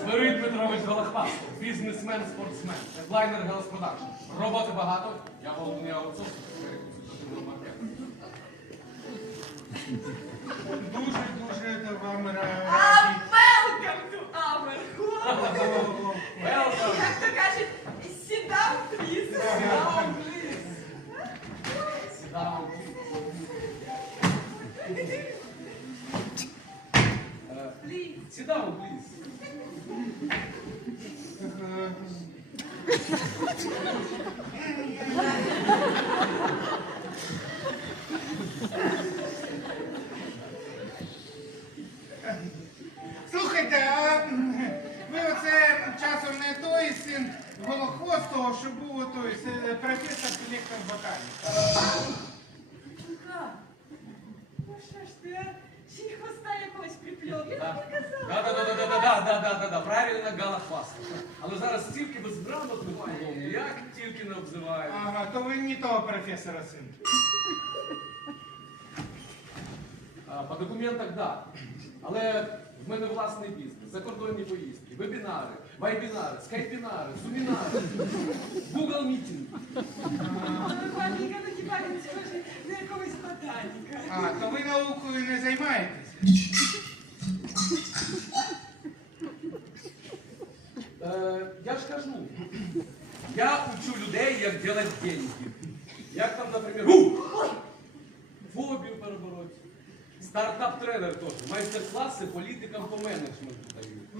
Смирит Петрович Галахвас, бізнесмен-спортсмен, хедлайнер Гелспродакшн. Роботи багато, я головний аутсорс, перекусив. Дуже Please. Sit down, please. Е, Слухайте, а ви оце часом не той син голохвостого, що був отой с- професор селектор ботаніка. Да, правильно Голохвастов. Але зараз стільки безграмотних умов, як тільки не обзивають. Ага, то ви не того професора син. По документах, да. Але в мене власний бізнес, закордонні поїздки, вебінари, вайбінари, скайпінари, сумінари, Google мітінг. Але ну хіба він схожий на якогось ботаніка? А, то ви наукою не займаєтесь? Е, я ж кажу, я учу людей, як делать деньги. Як там, наприклад, ух, фобію перебороть. Стартап-тренер теж. Майстер-класи політикам по менеджменту дають.